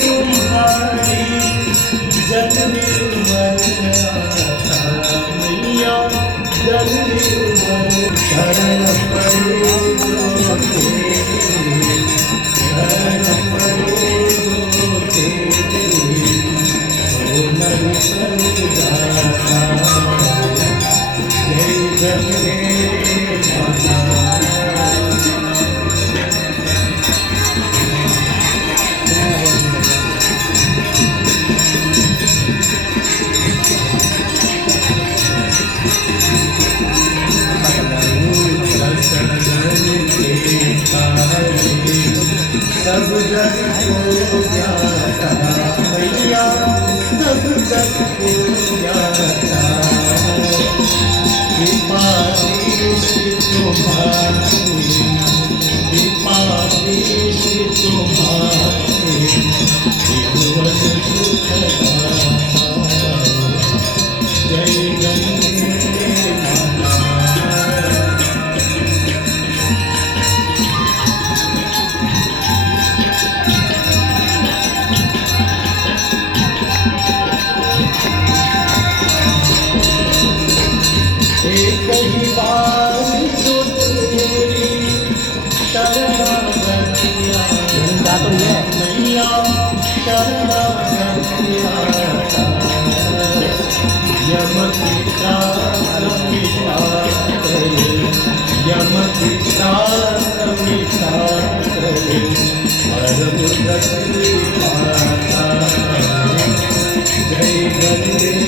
तुम्हारी जल निर्मल मैया जल निर्मल शरण पड़े जो तेरे शरण पड़े जो तेरे सोनल सर जाता जय जगरे सब जग को जाता मैया सब जग को जाता कृपा देश तुम्हारी कृपा देश तुम्हारे जीवन सुख जय गंगे माता। एक ही बार जो तेरी शरणागतिया मैया शरणागतिया यम पिता समिता करे यम पिता समिता करे परम गति पाता जय गंगे